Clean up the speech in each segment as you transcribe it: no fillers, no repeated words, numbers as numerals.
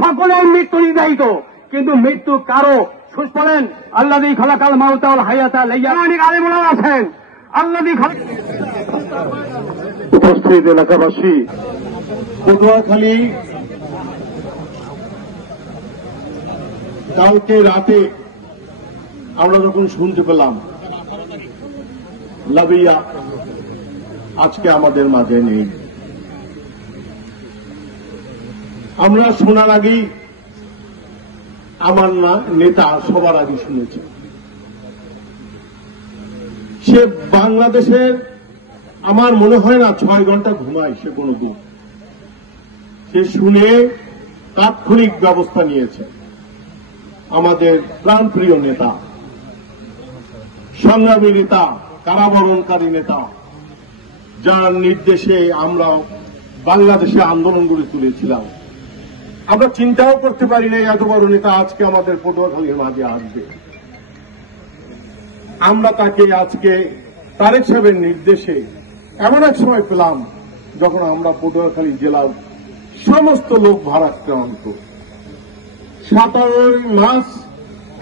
সকলের মৃত্যু নির্ধারিত, কিন্তু মৃত্যু কারো সুস বলেন আল্লাযী খালাকাল মাউতা ওয়াল হায়াতা অনেক আলেমুল আছেন আল্লাযী উপস্থিত এলাকাবাসী, পটুয়াখালী কালকে রাতে আমরা যখন শুনতে পেলাম লাবিয়া আজকে আমাদের মাঝে নেই, আমরা শোনার আগেই আমার নেতা সবার আগে শুনেছে। সে বাংলাদেশের আমার মনে হয় না 6 ঘন্টা ঘুমায় সে কোনদিন। সে শুনে তাৎক্ষণিক ব্যবস্থা নিয়েছে। আমাদের প্রাণপ্রিয় নেতা, সংগ্রামী নেতা, কারাবরণকারী নেতা, যার নির্দেশে আমরা বাংলাদেশে আন্দোলন গড়ে তুলেছিলাম। আমরা চিন্তাও করতে পারি না এত বড় নেতা আজকে আমাদের পটুয়াখালীর মাঝে আসবে। আমরা তাকে আজকে তারেক সাহেবের নির্দেশে এমন এক সময় পেলাম যখন আমরা পটুয়াখালী জেলার সমস্ত লোক ভারাক্রান্ত। 17 মার্চ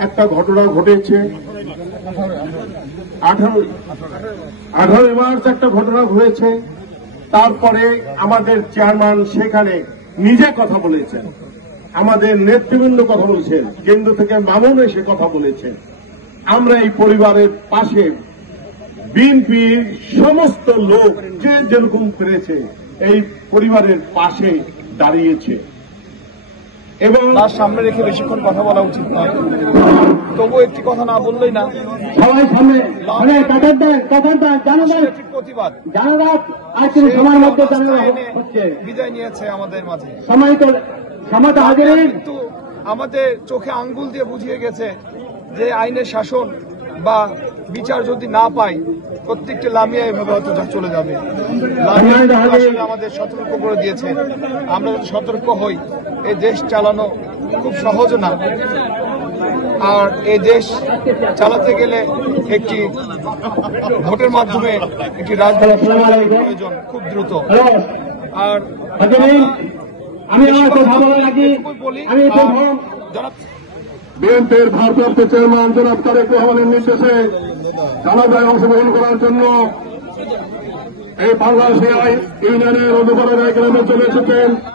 একটা ঘটনা ঘটেছে, 18 মার্চ একটা ঘটনা হয়েছে। তারপরে আমাদের চেয়ারম্যান সেখানে নিজে কথা বলেছেন, আমাদের নেতৃবৃন্দ কথা বলেছেন, কেন্দ্র থেকে মামুন এসে কথা বলেছেন। আমরা এই পরিবারের পাশে, বিএনপির সমস্ত লোক যে যেরকম পেরেছে এই পরিবারের পাশে দাঁড়িয়েছে এবং তার সামনে রেখে বেশিক্ষণ কথা বলা উচিত নয়। তবু একটি কথা না বললেই না, সবাই সামনে প্রতিবাদ বিদায় নিয়েছে আমাদের মাঝে। কিন্তু আমাদের চোখে আঙ্গুল দিয়ে বুঝিয়ে গেছে যে আইনের শাসন বা বিচার যদি না পাই প্রত্যেকটি লামিয়া এভাবে হয়তো চলে যাবে। আমাদের সতর্ক করে দিয়েছে। আমরা যদি সতর্ক হই, এই দেশ চালানো খুব সহজ না। আর এই দেশ চালাতে গেলে একটি ভোটের মাধ্যমে একটি রাজনীতি প্রয়োজন খুব দ্রুত। আর বিএনপির ভারপ্রাপ্ত চেয়ারম্যান জনাব তারেক রহমানের নির্দেশে জানাজায় অংশগ্রহণ করার জন্য এই বাংলাদেশ ইউনিয়নের অনুকরণে গ্রামে চলে এসেছেন।